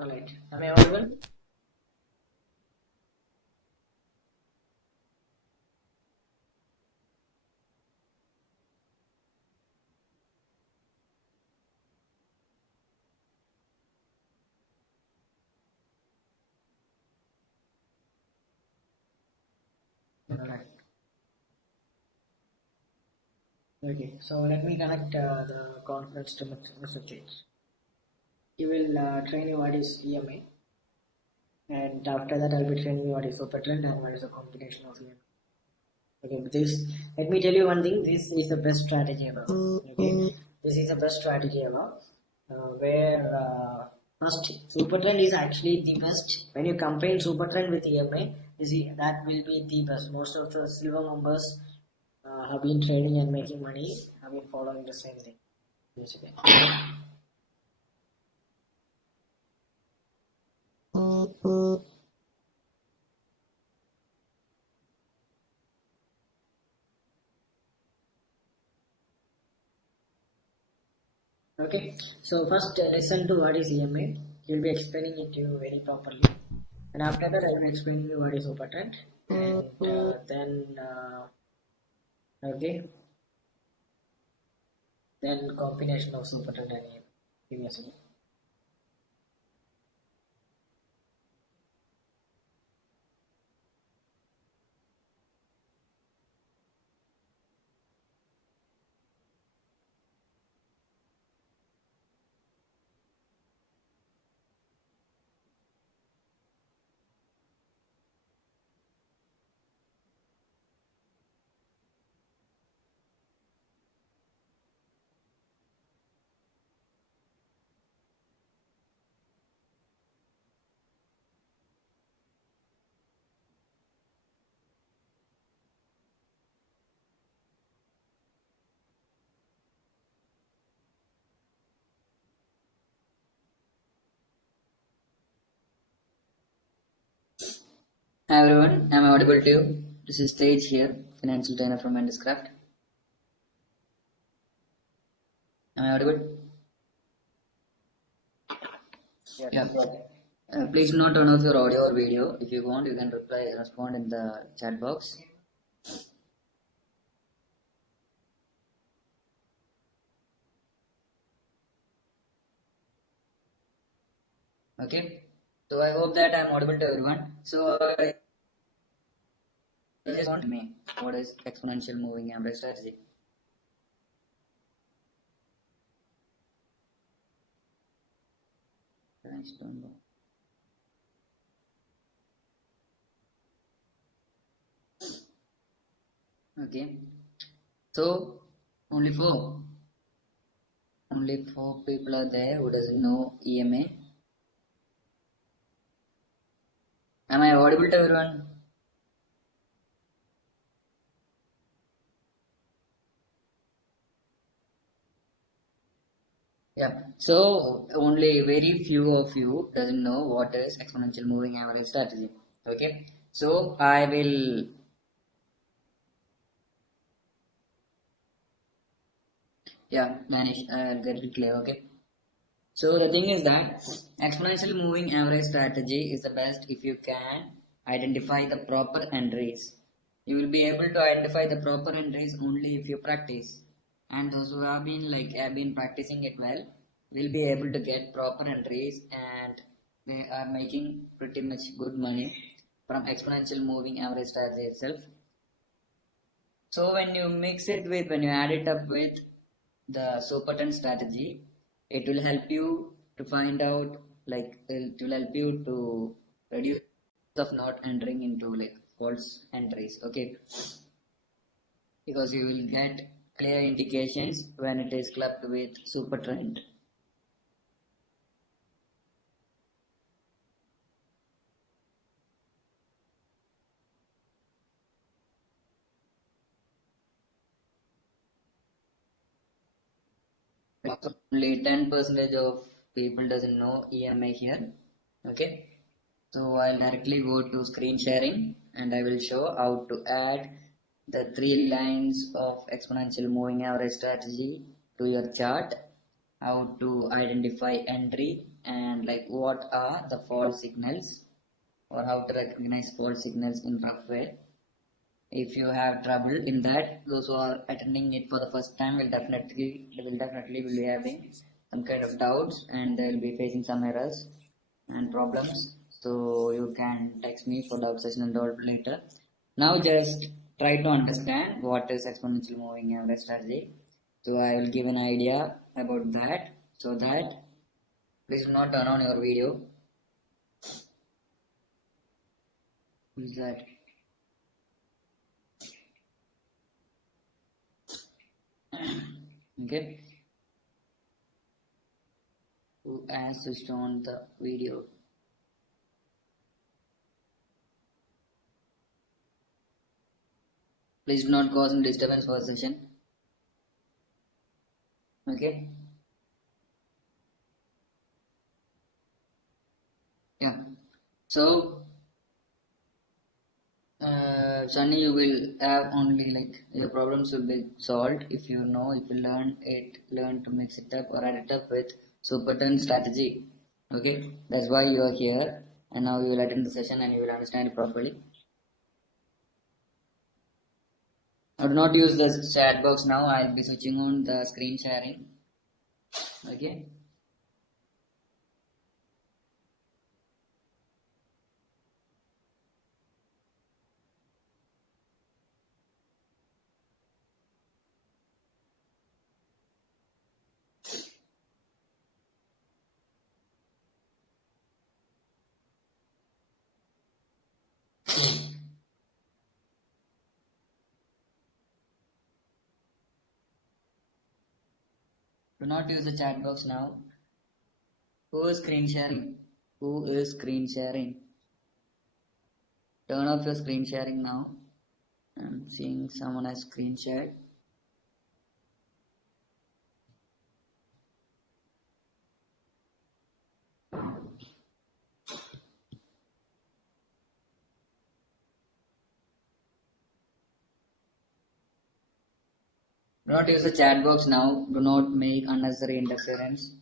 Alright, am I audible? Alright. Okay, so let me connect the conference to Mr. Chase. He will train you what is EMA, and after that, I'll be training you what is super trend and what is a combination of EMA. Okay, this let me tell you one thing. This is the best strategy ever. Okay, this is the best strategy ever. Where first super trend is actually the best. When you combine super trend with EMA, you see that will be the best. Most of the silver members have been trading and making money, have been following the same thing. Basically. Okay, so first listen to what is EMA. He'll be explaining it to you very properly, and after that, I will explain you what is super trend, and then okay, then combination of super trend and EMA. Give me a second. Hi everyone, am I audible to you? This is Tej here, financial trainer from Endiscraft. Am I audible? Yeah. Please do not turn off your audio or video. If you want, you can respond in the chat box. Okay. So I hope that I am audible to everyone. So I just want me what is exponential moving average strategy. Okay. So only four people are there who doesn't know EMA. Am I audible to everyone? Yeah. So only very few of you doesn't know what is exponential moving average strategy. Okay. So I will vanish. I'll get it clear. Okay. So the thing is that exponential moving average strategy is the best if you can identify the proper entries. You will be able to identify the proper entries only if you practice. And those who have been practicing it well will be able to get proper entries, and they are making pretty much good money from exponential moving average strategy itself. So when you add it up with the super 10 strategy, it will help you to find out, like it will help you to reduce of not entering into like false entries. Okay, because you will get clear indications when it is clubbed with super trend. Only 10% of people doesn't know EMA here. Okay, so I'll directly go to screen sharing and I will show how to add the 3 lines of exponential moving average strategy to your chart, how to identify entry and like what are the fault signals or how to recognize fault signals in Roughware. If you have trouble in that, those who are attending it for the first time will definitely be having some kind of doubts, and they will be facing some errors and problems. So you can text me for doubt session and all later. Now just try to understand what is exponential moving average strategy. So I will give an idea about that, so that please do not turn on your video. Who is that? Okay. Who has switched on the video? Please do not cause any disturbance for the session. Okay. Yeah. So Sunny, you will have only like your problems will be solved if you know, if you learn to mix it up or add it up with Superton strategy. Okay, that's why you are here, and now you will attend the session and you will understand it properly. I do not use the chat box now. I'll be switching on the screen sharing. Okay. Do not use the chat box now. Who is screen sharing? Who is screen sharing? Turn off your screen sharing now. I'm seeing someone has screen shared. Do not use the chat box now. Do not make unnecessary interference.